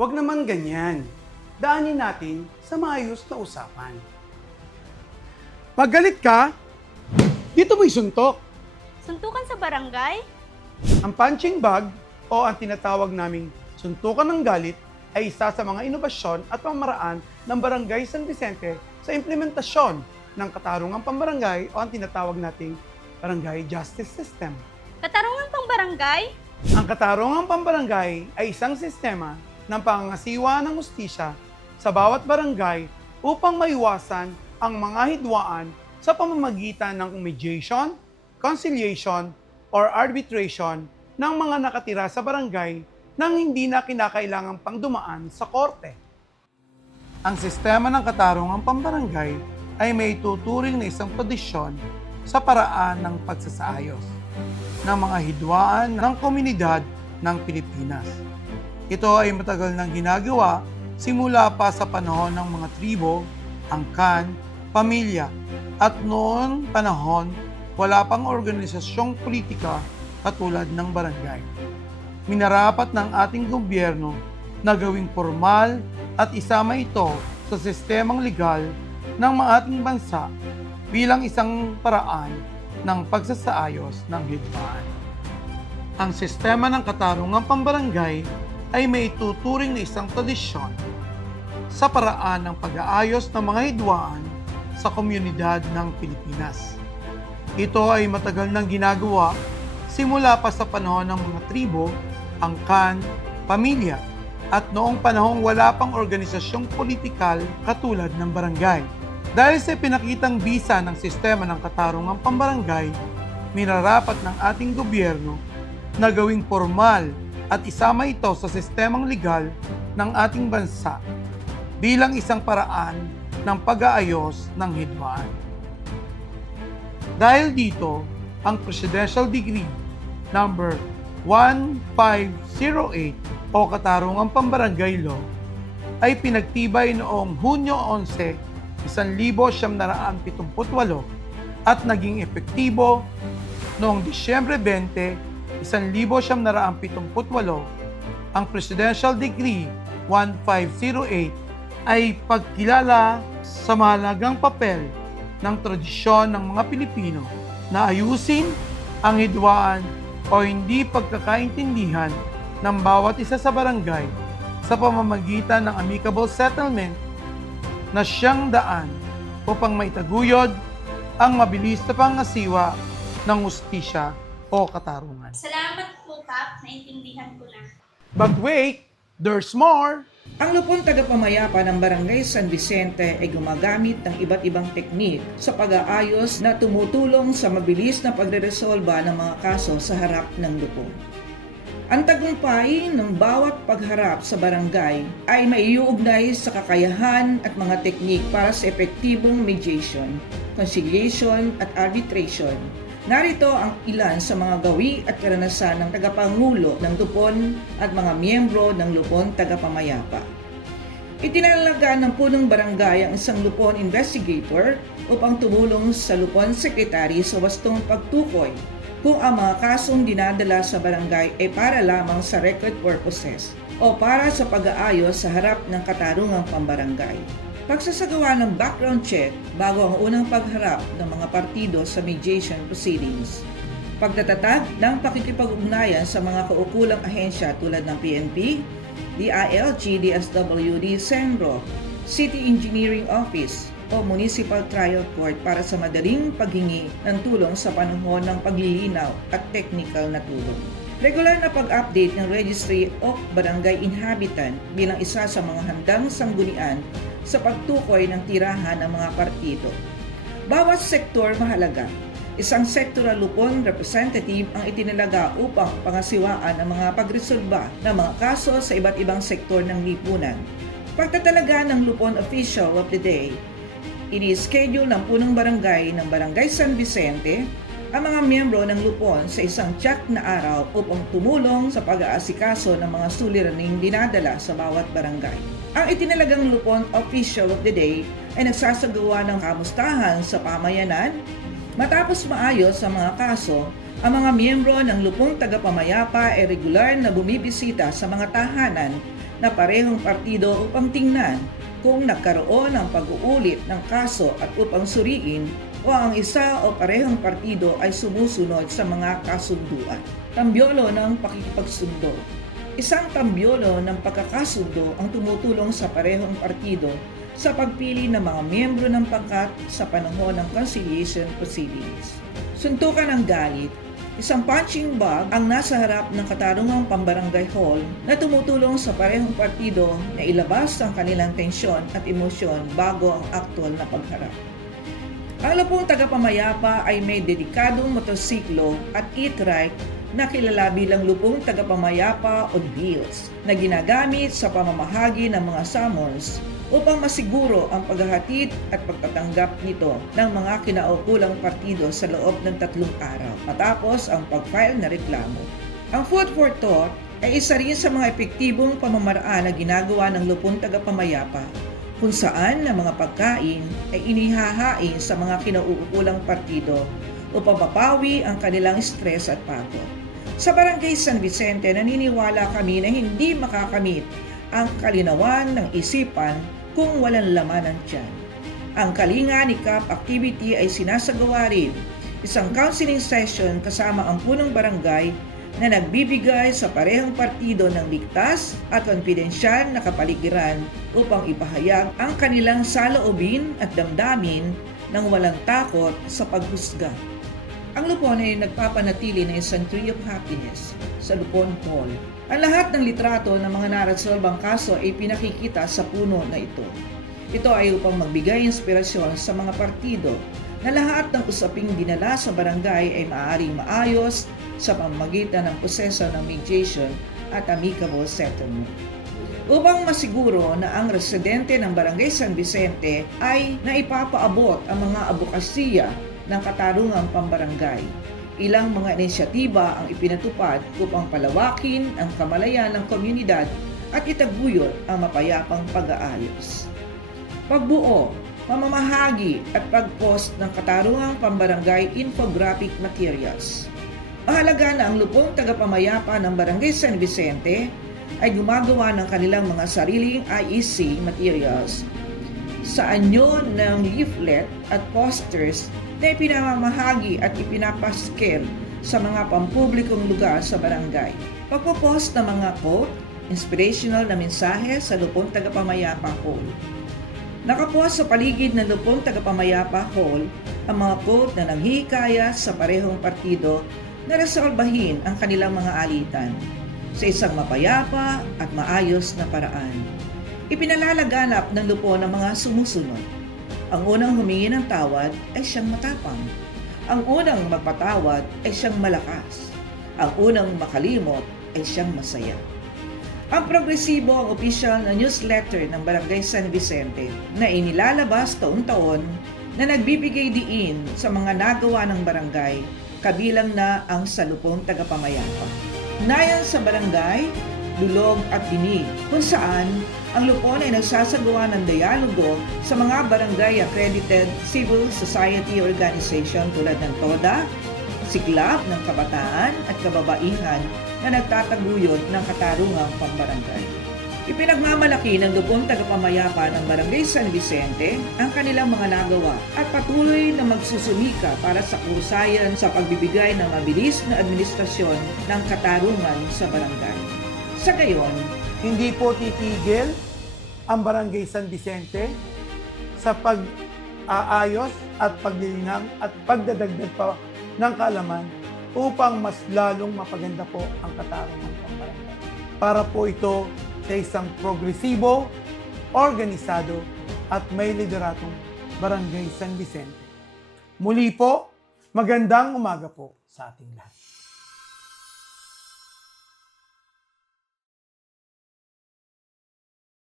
Huwag naman ganyan. Daanin natin sa maayos na usapan. Pag galit ka, dito mo isuntok. Suntukan sa barangay? Ang punching bag o ang tinatawag naming suntukan ng galit ay isa sa mga inobasyon at pamaraan ng Barangay San Vicente sa implementasyon ng katarungang pambarangay o ang tinatawag nating Barangay Justice System. Katarungan pang barangay? Ang katarungang pambarangay ay isang sistema ng pangangasiwa ng hustisya sa bawat barangay upang maiwasan ang mga hidwaan sa pamamagitan ng mediation, conciliation, or arbitration ng mga nakatira sa barangay nang hindi na kinakailangang pangdumaan sa korte. Ang sistema ng katarungang pambarangay ay may tuturing na isang tradisyon sa paraan ng pagsasaayos ng mga hidwaan ng komunidad ng Pilipinas. Ito ay matagal nang ginagawa simula pa sa panahon ng mga tribo, angkan, pamilya, at noon panahon wala pang organisasyong politika katulad ng barangay. Minarapat ng ating gobyerno na gawing formal at isama ito sa sistemang legal ng ating bansa bilang isang paraan ng pagsasaayos ng hidwaan. Ang sistema ng katarungang pambarangay ay may tuturing na isang tradisyon sa paraan ng pag-aayos ng mga hidwaan sa komunidad ng Pilipinas. Ito ay matagal nang ginagawa simula pa sa panahon ng mga tribo, angkan, pamilya, at noong panahong wala pang organisasyong politikal katulad ng barangay. Dahil sa pinakitang bisa ng sistema ng katarungang pambarangay, minarapat ng ating gobyerno na gawing formal at isama ito sa sistemang legal ng ating bansa bilang isang paraan ng pag-aayos ng hidwaan. Dahil dito, ang Presidential Decree number 1508 o Katarungang Pambarangay Law ay pinagtibay noong Hunyo 11, 1978 at naging epektibo noong Disyembre 20, 1978. Ang Presidential Decree 1508 ay pagkilala sa mahalagang papel ng tradisyon ng mga Pilipino na ayusin ang hidwaan o hindi pagkakaintindihan ng bawat isa sa barangay sa pamamagitan ng amicable settlement na siyang daan upang maitaguyod ang mabilis na pangasiwa ng hustisya o katarungan. Salamat po, Kap. Naintindihan ko na. But wait, there's more! Ang lupon tagapamayapa ng Barangay San Vicente ay gumagamit ng iba't ibang teknik sa pag-aayos na tumutulong sa mabilis na pagreresolba ng mga kaso sa harap ng lupon. Ang tagumpay ng bawat pagharap sa barangay ay maiuugnay sa kakayahan at mga teknik para sa epektibong mediation, conciliation at arbitration. Narito ang ilan sa mga gawi at karanasan ng tagapangulo ng lupon at mga miyembro ng lupon tagapamayapa. Itinalaga ng punong barangay ang isang lupon investigator upang tumulong sa lupon secretary sa wastong pagtukoy kung ang mga kasong dinadala sa barangay ay para lamang sa record purposes o para sa pag-aayos sa harap ng katarungang pambarangay. Pagsasagawa ng background check bago ang unang pagharap ng mga partido sa mediation proceedings. Pagtatatag ng pakikipag-ugnayan sa mga kaukulang ahensya tulad ng PNP, DILG, DSWD, SENRO, City Engineering Office o Municipal Trial Court para sa madaling paghingi ng tulong sa panahon ng paglilinaw at technical na tulong. Regular na pag-update ng Registry of Barangay Inhabitant bilang isa sa mga handang sanggunian sa pagtukoy ng tirahan ng mga partido. Bawat sektor mahalaga. Isang sektoral lupon representative ang itinalaga upang pangasiwaan ang mga pagresolba ng mga kaso sa iba't ibang sektor ng lipunan. Pagtatalaga ng lupon official of the day, ini-schedule ng punong barangay ng Barangay San Vicente ang mga miyembro ng lupon sa isang tiyak na araw upang tumulong sa pag-aasikaso ng mga suliraning dinadala sa bawat barangay. Ang itinalagang lupon official of the day ay nagsasagawa ng kamustahan sa pamayanan. Matapos maayos ang mga kaso, Ang mga miyembro ng lupong tagapamayapa ay regular na bumibisita sa mga tahanan na parehong partido upang tingnan kung nagkaroon ng pag-uulit ng kaso at upang suriin o ang isa o parehong partido ay sumusunod sa mga kasunduan. Tambyolo ng pakikipagsundo. Isang tambyolo ng pagkakasundo ang tumutulong sa parehong partido sa pagpili ng mga miyembro ng pangkat sa panahon ng conciliation proceedings. Suntukan ng galit. Isang punching bag ang nasa harap ng katarungang pambarangay hall na tumutulong sa parehong partido na ilabas ang kanilang tensyon at emosyon bago ang aktwal na pagharap. Ang lupong tagapamayapa ay may dedikadong motorsiklo at e-trike na kilala bilang lupong tagapamayapa on wheels na ginagamit sa pamamahagi ng mga summons upang masiguro ang paghahatid at pagtatanggap nito ng mga kinaukulang partido sa loob ng 3 araw matapos ang pag-file na reklamo. Ang food for thought ay isa rin sa mga epektibong pamamaraan na ginagawa ng lupong tagapamayapa kung saan ang mga pagkain ay inihahain sa mga kinauukulang partido upang mapawi ang kanilang stress at pagod. Sa Barangay San Vicente, naniniwala kami na hindi makakamit ang kalinawan ng isipan kung walang laman ng tiyan. Ang Kalinga ni Cap activity ay sinasagawa rin isang counseling session kasama ang punong barangay na nagbibigay sa parehong partido ng ligtas at konpidensyal na kapaligiran upang ipahayag ang kanilang saloobin at damdamin ng walang takot sa paghusga. Ang lupon ay nagpapanatili ng isang tree of happiness sa Lupon Hall. Ang lahat ng litrato ng mga narasolbang kaso ay pinakikita sa puno na ito. Ito ay upang magbigay inspirasyon sa mga partido na lahat ng usaping dinala sa barangay ay maaaring maayos sa pamamagitan ng proseso ng mediation at amicable settlement. Upang masiguro na ang residente ng Barangay San Vicente ay naipapaabot ang mga abokasiya ng katarungang pambarangay. Ilang mga inisyatiba ang ipinatupad upang palawakin ang kamalayan ng komunidad at itaguyod ang mapayapang pag-aayos. Pagbuo, pamamahagi at pag-post ng katarungang pambarangay infographic materials. Mahalaga na ang lupong tagapamayapa ng Barangay San Vicente ay gumagawa ng kanilang mga sariling IEC materials sa anyo ng leaflet at posters na ipinamamahagi at ipinapaskel sa mga pampublikong lugar sa barangay. Pagpopost ng mga quote, inspirational na mensahe sa lupong tagapamayapa hall. Nakapost sa paligid ng lupong tagapamayapa hall ang mga quote na nanghihikaya sa parehong partido na resolbahin ang kanilang mga alitan sa isang mapayapa at maayos na paraan. Ipinalalaganap ng lupon ang mga sumusunod. Ang unang humingi ng tawad ay siyang matapang. Ang unang magpatawad ay siyang malakas. Ang unang makalimot ay siyang masaya. Ang progresibo ang opisyal na newsletter ng Barangay San Vicente na inilalabas taon-taon na nagbibigay diin sa mga nagawa ng barangay, kabilang na ang salupong tagapamayapa. Nayan sa barangay, dulog at dinig, kung saan ang lupon ay nagsasagawa ng dialogo sa mga barangay accredited civil society organization tulad ng TODA, Siklab ng Kabataan at Kababaihan na nagtataguyod ng katarungang pambarangay. Ipinagmamalaki ng lupong tagapamayapa ng Barangay San Vicente ang kanilang mga nagawa at patuloy na magsusumika para sa kahusayan sa pagbibigay ng mabilis na administrasyon ng katarungan sa barangay. Sa gayon, Hindi po titigil ang Barangay San Vicente sa pag-aayos at paglilinang at pagdadagdag pa ng kaalaman upang mas lalong mapaganda po ang katarungan ng barangay. Para po ito sa isang progresibo, organisado at may lideratong Barangay San Vicente. Muli po, magandang umaga po sa ating lahat.